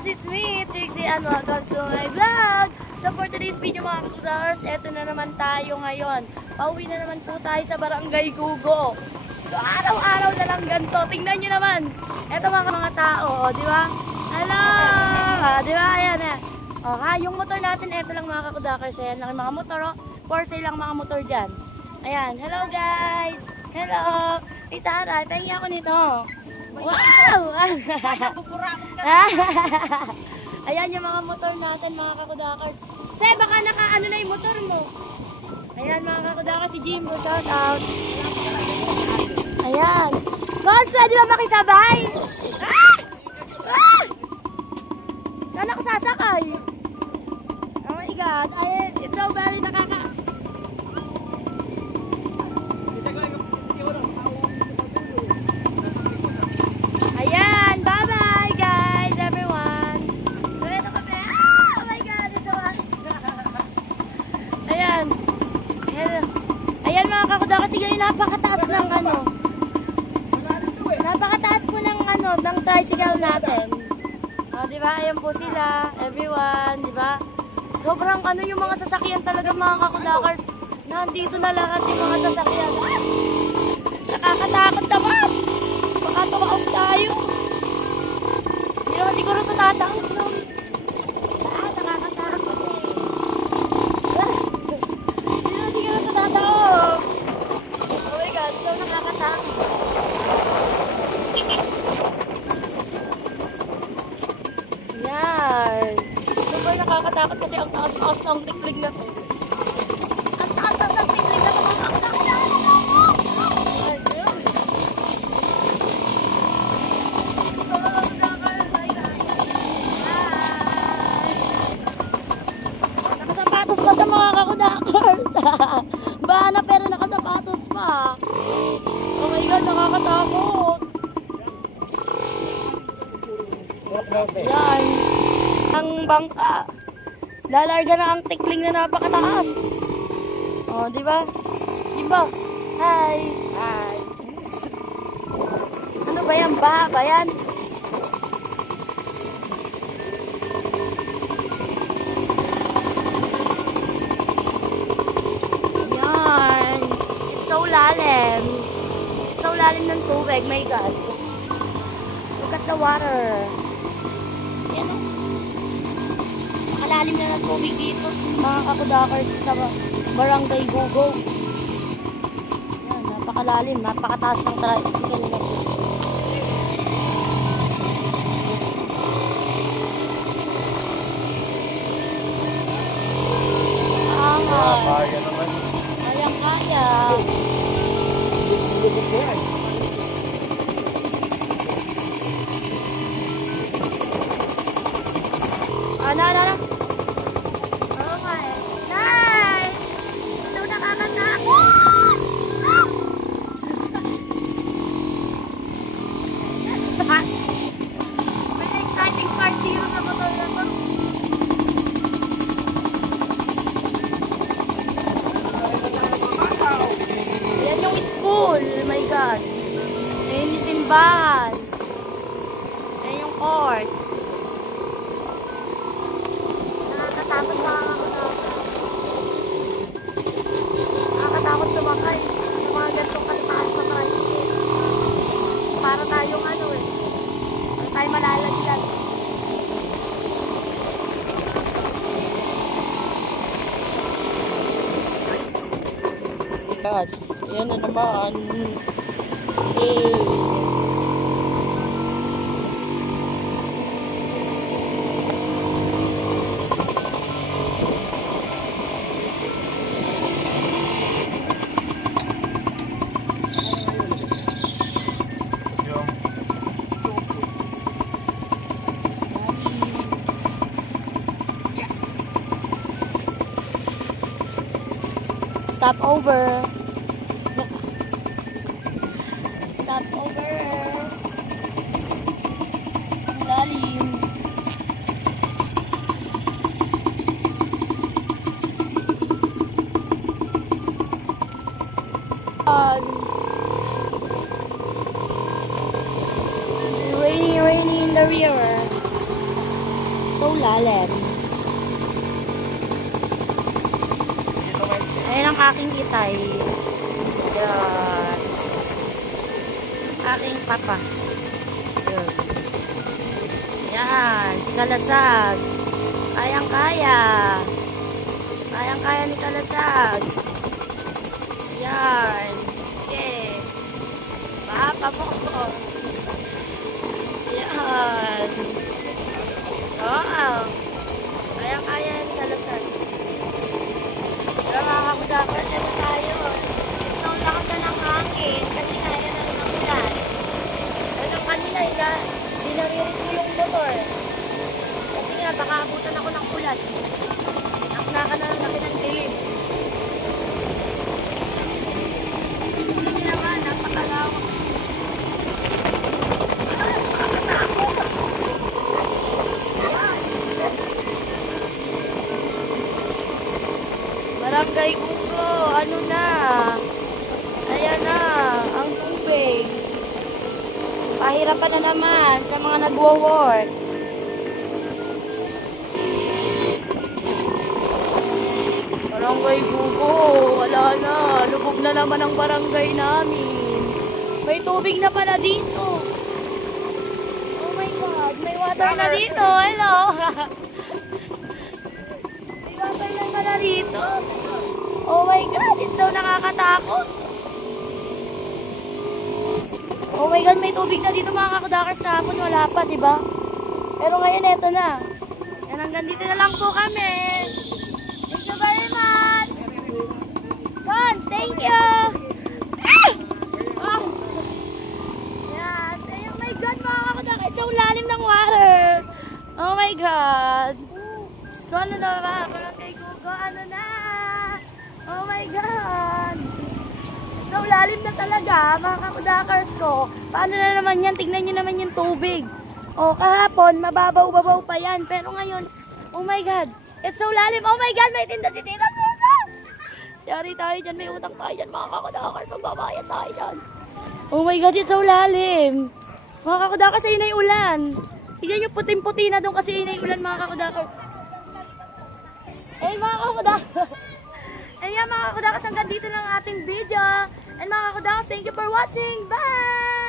Kakudakers, it's me, Trixie, and welcome to my vlog. So for today's video mga Kakudakers, eto na naman tayo ngayon. Pauwi na naman po tayo sa Barangay Gugo. So araw-araw na lang ganito. Tingnan nyo naman. Eto mga tao, di ba? Hello! Di ba? Ayan na. Yung motor natin, eto lang mga Kakudakers. Ayan lang yung mga motor. For sale lang mga motor dyan. Ayan. Hello guys! Hello! Itaray, pahingi ako nito. Wow! Ayan yung mga motor natin mga Kakudakers. Se, baka naka-ano na yung motor mo. Ayan mga Kakudakers, si Jimbo, shout out. Ayan. Gods, pwede ba makisabay? Ah! Ah! Saan ako sasakay? Oh my God. Ay, it's so very nakaka... Ayan, bye-bye guys, everyone. So, ito kami. Ah! Oh my God, it's so hot. Ayan. Hello. Ayan mga Kakudakers, sige, napakataas ng ano. Napakataas po ng ano, ng tricycle natin. Di ba? Ayan po sila, everyone, di ba? Sobrang ano yung mga sasakyan talaga mga Kakudakers. Nandito na lahat yung mga sasakyan. Ah! Nakakatakot naman. Baka tumaog tayo. Hindi naman siguro ito tataog, no? Nakakatakot eh. Hindi naman siguro ito tataog. Oh my God, ito nakakatakot. Yan. Super nakakatakot kasi ang taas-taas ng tiklig na to. Ang taas-taas ng tiklig na to mga Kakudakers. Mga Kakudakers. Bana pero nakasapatos pa. Oh my God, nakakatakot. Yan. Ang bangka. Lalarga na ang tikling na napakataas. Oh, di ba? Di ba? Hi. Hi. Ano ba yan? Baha ba yan? Lalim. It's so lalim ng tubig. My God. Look at the water. Yan o. Nakalalim na ng tubig dito. Mga Kakudakers sa Barangay Gugo. Yan. Napakalalim. Napakataas ng tricycle na po. Kaya naman. Kaya. Ano? Okay. Nice! So, nakakatakot! May exciting part dito sa motor na to. Ayan yung school. Oh my God. Ayan yung simbahan. Ayan yung court. Nakakatakot mga Kakudakers. Nakakatakot sumakay. Yung mga gantong kalitaas na tricycle. Para tayong ano eh. Para tayo malalaglag. Yes. Ayan na naman. Stop over. Stop over. Lalim. Rainy in the river. So lalim. Ayan ang aking itay. Ayan. Aking papa. Ayan. Ayan. Si Kalasag. Kayang-kaya. Kayang-kaya ni Kalasag. Ayan. Okay. Papa mo ko. Ayan. Oo. Kayang-kaya ni Kalasag. Pero mga kakudakers, ito tayo. So, ang lakas na ng hangin kasi kaya na rin ang ulan. Pero kanina, hindi narinig ko yung motor. Kasi nga, baka abutan ako ng ulan. Naknaka na lang namin ng dilim. Hindi naman, napakalawak. Barangay Gugo, ano na? Ayan na, ang tubig. Pahirapan na naman sa mga nagwo-work. Barangay Gugo, wala na. Lubog na naman ang barangay namin. May tubig na pala dito. Oh my God, may water na dito. Hello. May water na pala dito. Oh my God, it's so nakakatakot. Oh my God, may tubig na dito mga kakudakers. Kahapon wala pa, diba? Pero ngayon eto na. Yan, hanggang dito na lang po kami. Thank you very much. Cons, thank you. Ah! Oh. Yan. Oh my God, mga kakudakers. Sa lalim ng water. Oh my God. Sko, ano na ba? Barangay Gugo, ano na? Oh my God. So, lalim na talaga, mga kakudakers ko. Paano na naman yan? Tignan nyo naman yung tubig. O, kahapon, mababaw-babaw pa yan. Pero ngayon, oh my God. It's so lalim. Oh my God, may tinda-tinda po. Yari tayo dyan. May utang tayo dyan, mga kakudakers. Magbabayad tayo dyan. Oh my God, it's so lalim. Mga kakudakers, ayun na yung ulan. Tignan nyo, puting-puti na doon kasi ayun na yung ulan, mga kakudakers. Ayun, mga kakudakers. Ayan mga kakudakers, hanggang dito ng ating video. And mga kakudakers, thank you for watching. Bye!